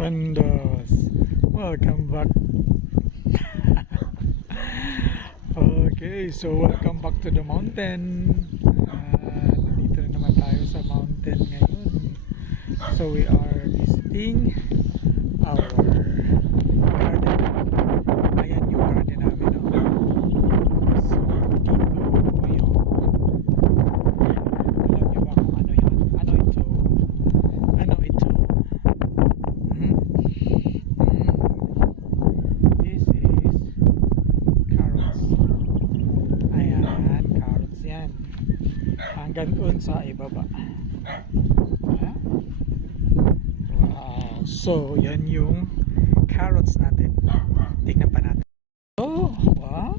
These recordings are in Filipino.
Pandas, welcome back. Okay, so welcome back to the mountain. Nandito na naman tayo sa mountain ngayon. So we are visiting our garden. Ayan yung garden namin, no? So dito yung, alam nyo ba kung ano yun? Ano ito? Ano ito? This is carrots. Ayan, carrots yan. Hanggang dun sa ibaba. Wow. So, yan yung carrots natin. Tignan pa natin. Oh, wow.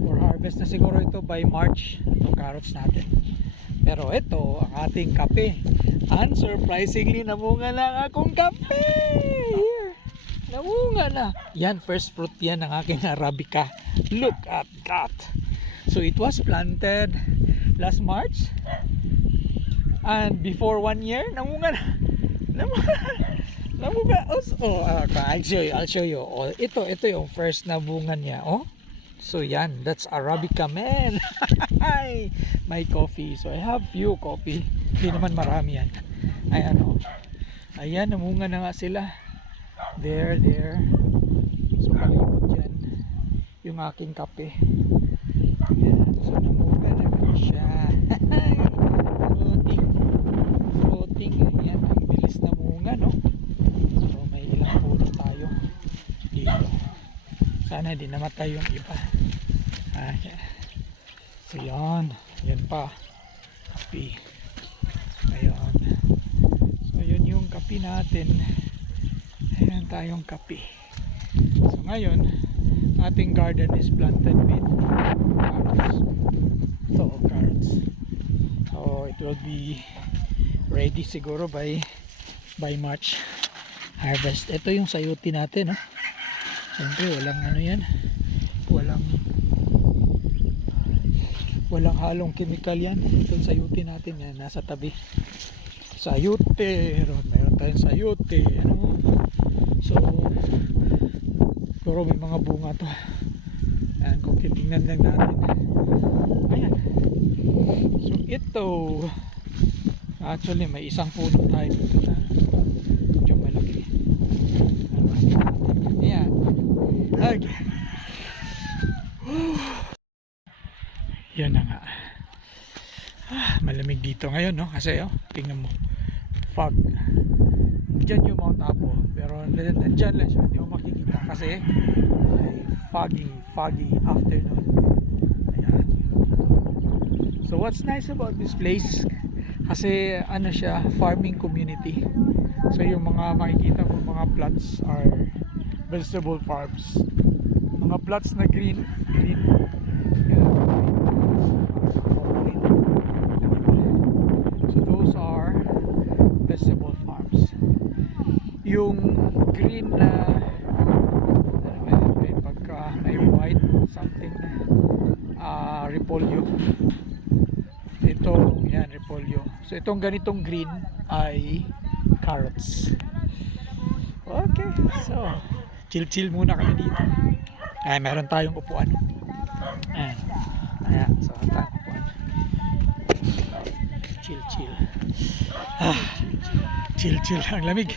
For harvest na siguro ito by March. Itong carrots natin. Pero ito, ang ating kape. Unsurprisingly, namunga na ang akong kape. Here. Namunga na. Yan, first fruit yan ng aking Arabica. Look at that. So it was planted last March. And before 1 year, namunga na. Namunga. Oh, I'll show you. Oh, ito yung first na bunga niya. Oh. So yan, that's Arabica, man. My coffee. So I have few coffee. Hindi naman marami yan. Ayan, oh. Ayan, namunga na nga sila. There. So palibot yan yung aking kape. Ayan. So namunga naman siya. Floating. Ayan, ang bilis namunga, no? So may ilang puno tayo dito. Sana di namatay yung iba. Okay. So yan pa, kape. Ayan. So yun yung kape natin. Ayan tayong kape. So ngayon, ating garden is planted with carrots. Ito, carrots. So it will be ready siguro by March harvest. Ito yung sayuti natin, no? Siyempre walang ano yan, walang halong chemical yan. Itong sayuti natin yan, nasa tabi. Sayute, mayroon tayong sayute, ano? So siguro may mga bunga to. Ayan, kung titingnan lang natin. Ayan. So ito, actually may isang puno tayo dito na medyo malaki. Ayan. Okay. Yan na nga. Malamig dito ngayon, no? Kasi tingnan mo, fog. Diyan yung Mount Apo, pero nandyan lang siya, hindi mo makikita kasi ay foggy afternoon. Ayan. So what's nice about this place, kasi ano siya, farming community. So yung mga makikita mo mga plots are vegetable farms. Mga plots na green. So those are vegetable farms. Yung green na may pagka may white something, repolyo. Ito yan, repolyo. So itong ganitong green ay carrots. Okay, so chill muna kami dito. Ay, meron tayong upuan. Ayan, so tayong upuan. Chill. Chill. Ang lamig.